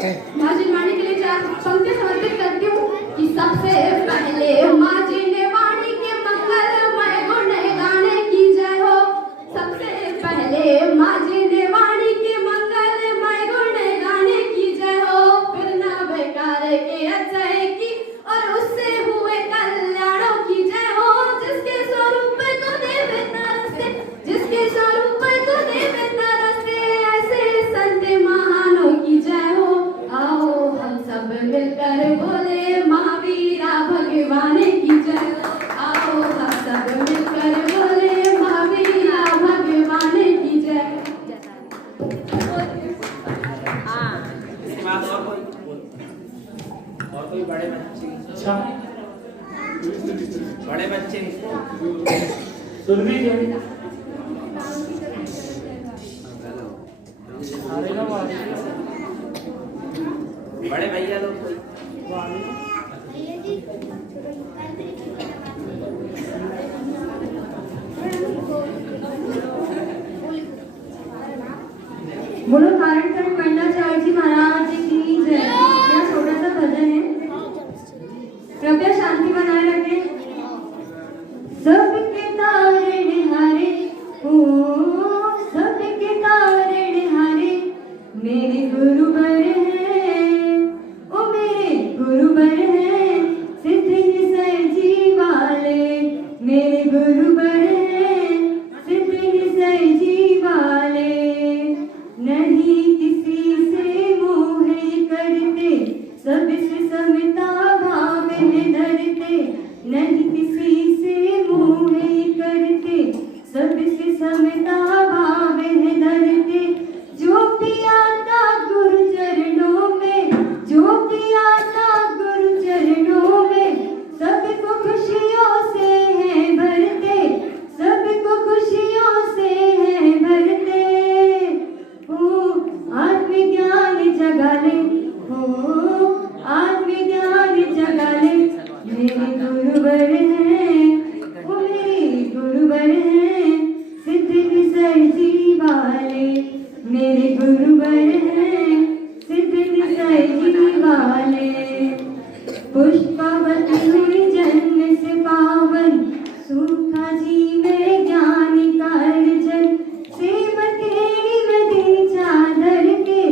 माँ जी वाणी के लिए 4 पंक्ति समर्पित करती हूँ कि सबसे पहले माँ जी ने वाणी के मंगलमय गुण गाने की जय हो। सबसे पहले माँ जी ने वाणी के मंगलमय गुण गाने की जय हो। फिर न बेकार के अक्षय की और उससे हुए कल्याणों की जय हो। जिसके स्वरूप को देवे नरस्ते, जिसके स्वरूप को देवे नरस्ते, ऐसे संत महानों की जय हो। आओ हम सब मिलकर बोले महावीरा भगवान की जय। आओ हम सब मिलकर बोले महावीरा भगवान की जय। इसके बाद और कोई बड़े बच्चे, अच्छा बड़े बच्चे सुरभि जी बड़े भैया लोग कोई बोलो नारायण पंडाचार्य जी महाराज जी की जय। यह छोटा सा भजन है, कृपया शांति बनाए रखें। सबके तारण हारे ओ, सबके तारण हारे मेरे गुरुवर हैं, ओ मेरे गुरुवर हैं, सिद्ध निसय जी वाले मेरे गुरुवर हैं, सिद्ध निसय जी वाले। नहीं किसी से मोह करते, सबसे समता भाव में धरते। नहीं किसी से मोह करते, सबसे समता भाव में धरते। जो पियाता गुरु चरणों में, जो पियाता गुरु चरणों में, सबको खुशियों से है भरते, सबको खुशियों से है भरते। आत्मज्ञान जगा ले, आत्मज्ञान जगा ले मेरे गुरुवर हैं, वो मेरे गुरुवर हैं, सिद्ध निसय जी वाले मेरे गुरुवर हैं, सिद्ध निसय जी वाले। पुष्पवती हुई जन्म से पावन, सूखा जी में ज्ञानी का अर्जन। सेवकेरी नदी चादर के,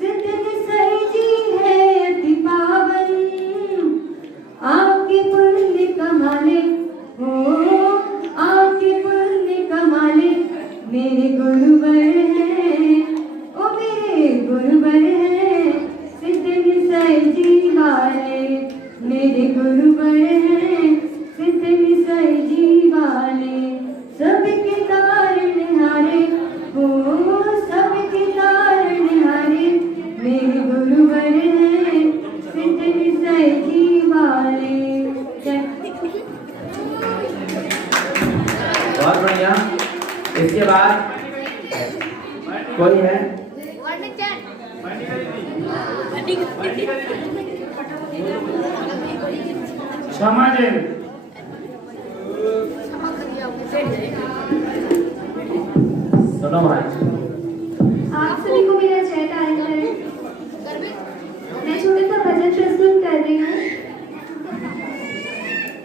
सिद्ध निसय जी है अति पावन। आपके पुण्य कमाले हो, आपके पुण्य कमाले मेरे गुरुवर हैं, ओ मेरे गुरुवर हैं, सिद्ध निसय जी वाले मेरे गुरुवर हैं, सिद्ध निसय जी वाले। सबके तारण हारे हो, सबके तारण हारे मेरे गुरुवर हैं, सिद्ध निसय जी वाले। बहुत बढ़िया। इसके बाद कोई है? क्षमा जैन सुनो भाई, आप सभी को मेरा जय तारीफ है। मैं छोटा सा भजन प्रस्तुत कर रही हूँ।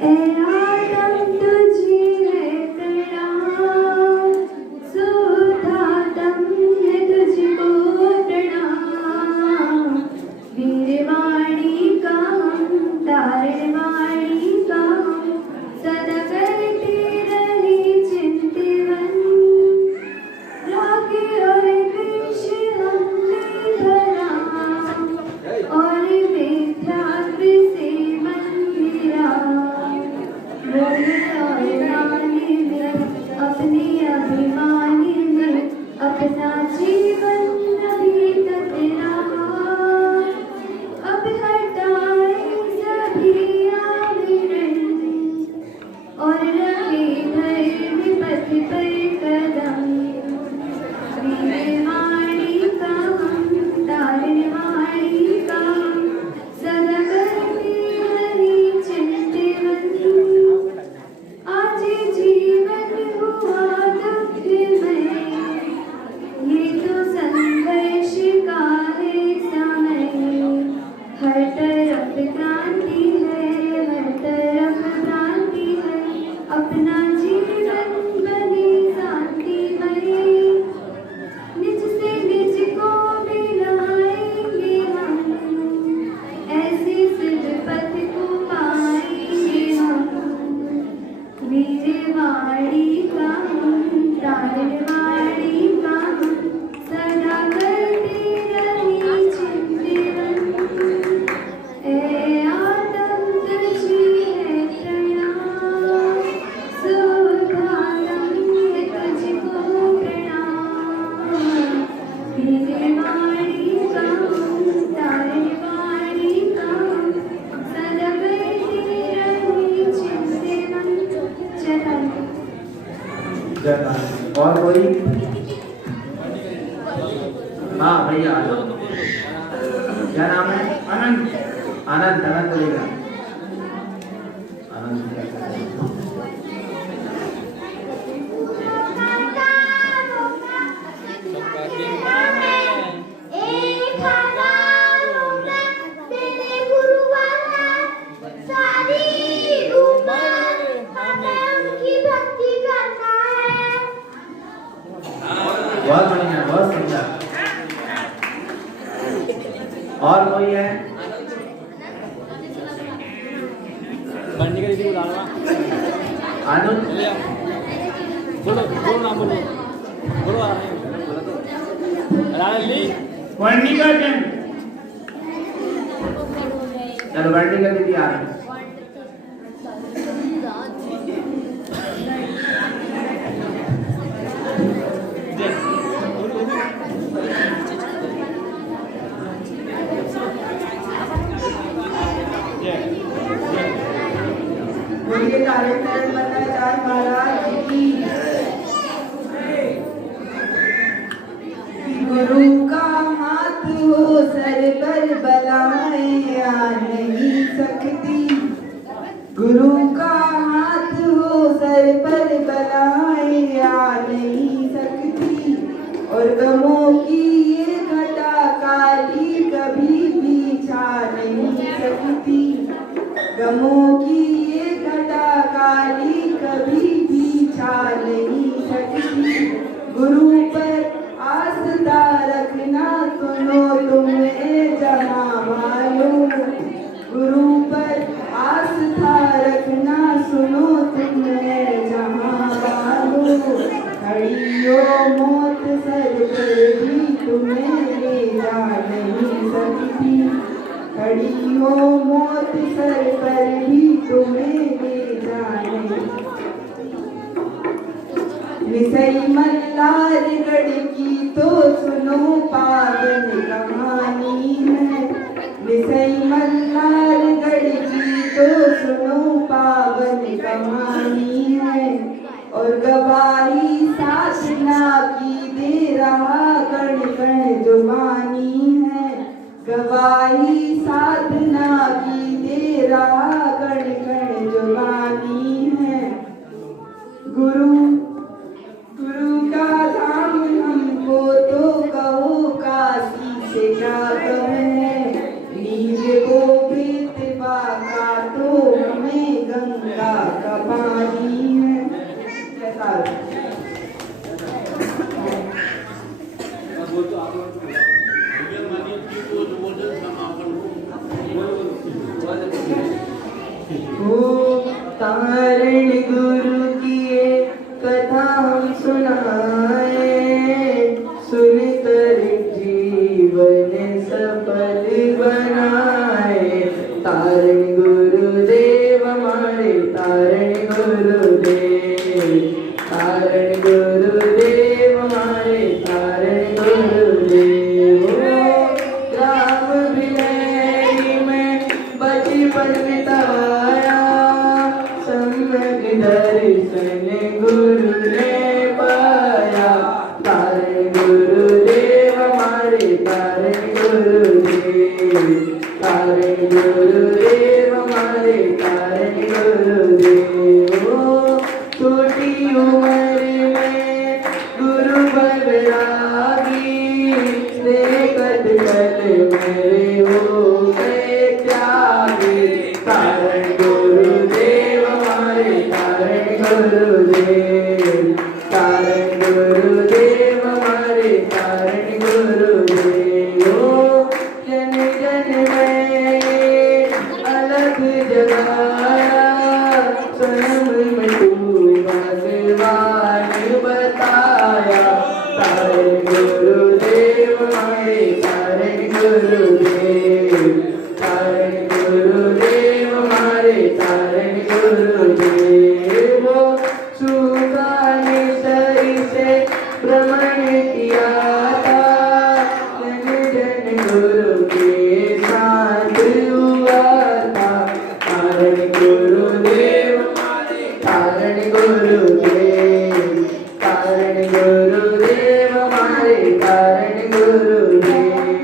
ऐ आदम तुझी है प्रणाम, सुधातम है तुझको प्रणाम। वीरवाणी का तारणवाणी का लो। क्या नाम है? आनंद। आनंद। आनंद लेगा आनंद। एक हजारों में तेरे गुरुवर सारी उम्र हमें उनकी भक्ति करना है। बहुत बढ़िया, बहुत सुंदर। और कोई है? बंडी का दीदी बुला लो। आनंद बोलो बोलो नाम बोलो बोलो आ रहे हैं ली वर्णिका जैन। चलो वर्णिका दीदी आ रहे हैं। बोलिए तारक बताचार महाराज की। गुरु का हाथ हो सर पर बलाएं आ नहीं सकती। गुरु का हाथ हो सर पर बलाएं आ नहीं सकती। और गमों की ये घटा काली कभी भी छा नहीं सकती। गमों की ये घटा काली कभी भी छा नहीं सकती। गुरु पर आस्था रखना सुनो तुम्हें जहाँ मालूम। गुरु पर आस्था रखना सुनो तुम्हें जहाँ मालूम। खड़ी हो मौत सर पर भी तुम्हें ले जा नहीं सकती। खड़ी हो मौत सर पर भी तुम्हें ले जा नहीं। निसई मल्हारगढ़ की तो सुनो पावन कहानी है। निसई मल्हारगढ़ की तो सुनो पावन कहानी है। और गवाही साधना की दे रहा कण कण जुबानी है। गवाही साधना की दे रहा कण कण जुबानी है। गुरु का धाम हमको तो कहो काशी से क्या कहें। नील को बेतवा का तो हमें गंगा का पानी है। कैसा तारण गुरु की कथा हम सुनाए। सुनकर जीवन सफल बनाए। तारण गुरुदेव हमारे तारण गुरुदेव। तारण गुरुदेव हमारे तारण गुरुदेव। राम बिहारी में बचपन बिताया। सम्यक दर्शन गुरु ने पाया। तारण गुरुदेव हमारे तारण गुरुदेव। तारण गुरुदेव हमारे तारण गुरुदेव। छोटी उम्र में गुरु बलरागी। देखत कल मेरे हो गए त्यागी। तारण गुरुदेव हमारे तारण गुरुदेव। तारण गुरुदेव हमारे तारण गुरुदेव। जन जन में अलग जगाया। स्वयं में तू भगवान बताया। तारण गुरुदेव हमारे तारण गुरुदेव। तारण गुरुदेव हमारे तारण गुरुदेव। सुखाने सरी से भ्रमण किया था। जन जन गुरु के साथ हुआ था। तारण गुरुदेव हमारे तारण गुरुदेव। तारण गुरुदेव हमारे तारण गुरुदेव।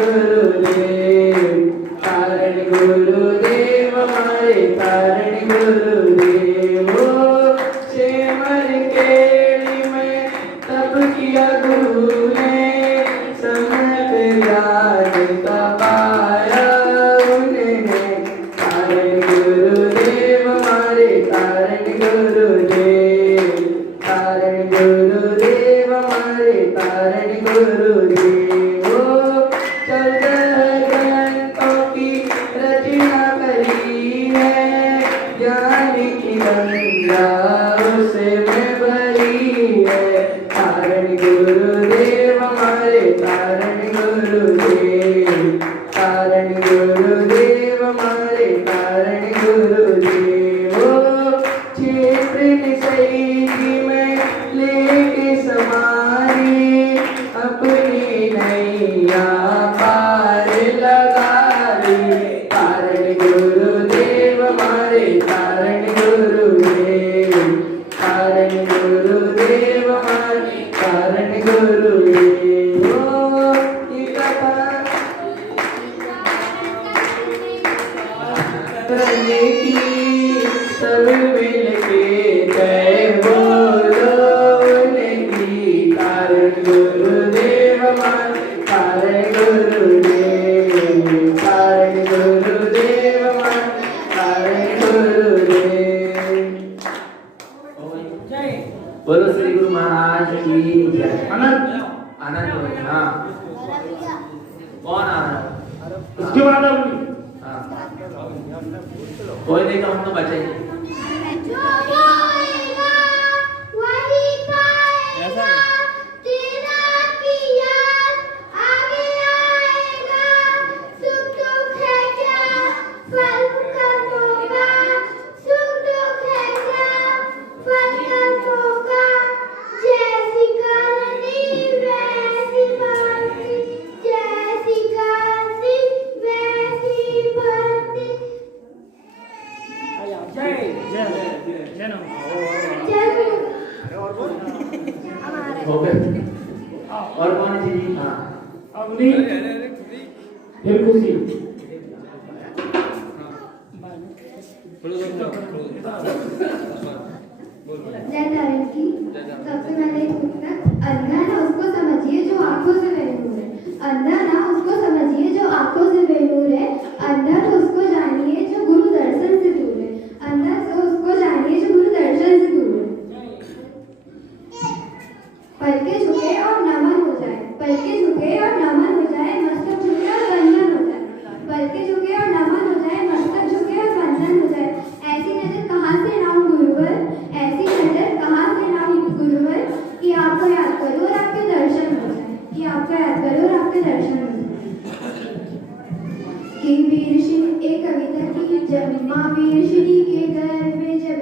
गुरुदेव, कारण गुरुदेव हमारे कारण गुरुदेव। ओ सेमर केली में तब किया गुरु ने, समझ याद पाया उन्हें, कारण गुरुदेव हमारे कारण गुरुदेव, कारण गुरुदेव हमारे कारण गुरुदेव। ओ 14 ग्रंथों की रचना करी है, ज्ञान की गंगा उसे में भरी है, कारण गुरुदेव हमारे कारण गुरुदेव, कारण गुरुदेव हमारे कारण गुरुदेव। ओ क्षेत्र निषयी में लेके समारी, अपनी नैया पार लगा ली, कारण गुरुदेव हमारे कारण गुरुदेव, कारण गुरुदेव हमारे कारण गुरुदेव। ओ ये कथा करने की सब मिलके जय बोलो उनकी, कारण गुरुदेव हमारे कारण गुरुदेव, कारण गुरुदेव हमारे कारण गुरुदेव। बोलो श्री गुरु महाराज की जय। आनंद आनंद हो गया। हाँ कौन आ रहा है? उसके बाद अब हाँ कोई नहीं तो हम तो बचे ही। जो रोएगा वही पाएगा, तेरा की याद आगे आएगा, सुख दुख है क्या फल कर्मों का, सुख दुख है क्या फल कर्मों का, जैसी करनी वैसी भरती, जैसी करनी वैसी भरती। हो गए। और कौन सी जी? हाँ अवनी फिर खुशी। जय तारीफ की। सबसे पहले अंधा ना उसको समझिए जो आंखों से बेनूर है, अंधा ना उसको समझिए जो आंखों से बेनूर है, अंधा तो उसको जानिए जो गुरु दर्शन से दूर है, अंधा तो उसको जानिए जो गुरु दर्शन से दूर है। पलके झुके और नमन हो जाए, पलके झुके और नमन हो जाए, मस्तक झुके और वंदन हो जाए, पलके झुके और नमन हो जाए, मस्तक झुके और वंदन हो जाए। ऐसी नजर कहाँ से लाऊं गुरुवर, ऐसी नजर कहाँ से लाऊं गुरुवर, कि आपको याद करूं और आपके दर्शन हो जाए, कि आपको याद करूं और आपके दर्शन हो जाए। कि वीर सिंह एक कविता की जब माँ वीर सिंह के घर में जब